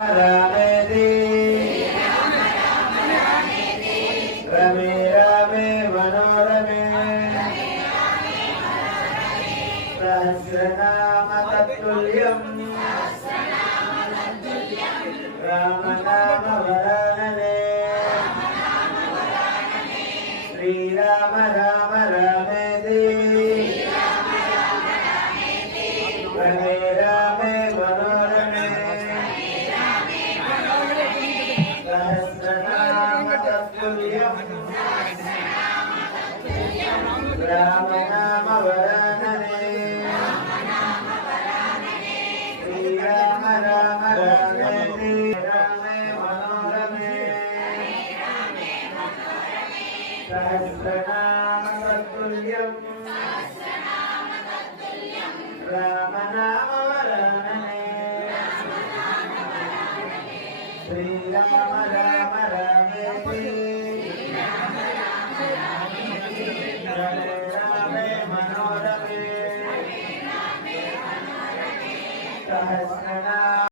रामेति रमे रामे मनोरमे सहस्रनाम तत्तुल्यम् राम नाम वरानने श्रीराम राम रामेति रमे रामे मनोरमे सहस्रनाम तत्तुल्यम् राम नाम वरानने श्रीराम राम रामेति रामे मनोरमे सहस्रनाम तत्तुल्यम् राम नाम वरानने श्रीराम राम रामेति रमे रामे मनोरमे सहस्रनाम